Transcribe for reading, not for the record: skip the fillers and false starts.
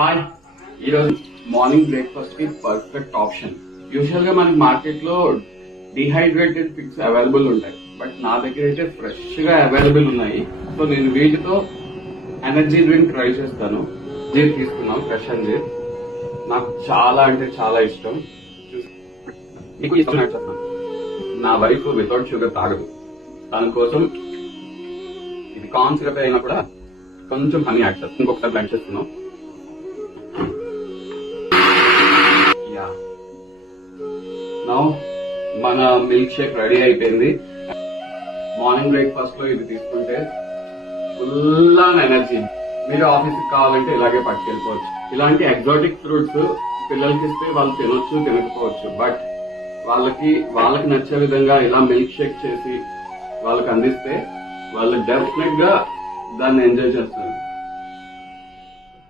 Hi, ఈరోజు morning breakfast కి perfect option. Usual గా మనకి మార్కెట్ లో డిహైడ్రేటెడ్ ఫిక్స్ అవైలబుల్ ఉంటాయి, బట్ నా దగ్గర అయితే ఫ్రెష్ గా అవైలబుల్ ఉన్నాయి. సో నేను వీటితో ఎనర్జీ డ్రింక్ ట్రై చేస్తాను. జీర్ తీసుకున్నాం, ఫ్రెష్ అంజీర్. నాకు చాలా అంటే చాలా ఇష్టం. మీకు ఇష్టం చేస్తాను. నా వైఫ్ వితౌట్ షుగర్ తాగదు. దానికోసం ఇది కార్న్ సిరప్ అయినా కూడా కొంచెం హనీ యాడ్ చేస్తాను. ఇంకొకసారి బ్లెండ్ చేస్తున్నాం. నౌ మన మిల్క్ షేక్ రెడీ అయిపోయింది. మార్నింగ్ బ్రేక్ఫాస్ట్ లో ఇది తీసుకుంటే ఫుల్ ఆన్ ఎనర్జీ. మీరు ఆఫీస్ కి కావాలంటే ఇలాగే పట్టుకెళ్ళిపోవచ్చు. ఇలాంటి ఎగ్జాటిక్ ఫ్రూట్స్ పిల్లలకి ఇస్తే వాళ్ళు తినొచ్చు, తినకపోవచ్చు. బట్ వాళ్ళకి నచ్చే విధంగా ఇలా మిల్క్ షేక్ చేసి వాళ్ళకి అందిస్తే వాళ్ళు డెఫినెట్ గా దాన్ని ఎంజాయ్ చేస్తారు.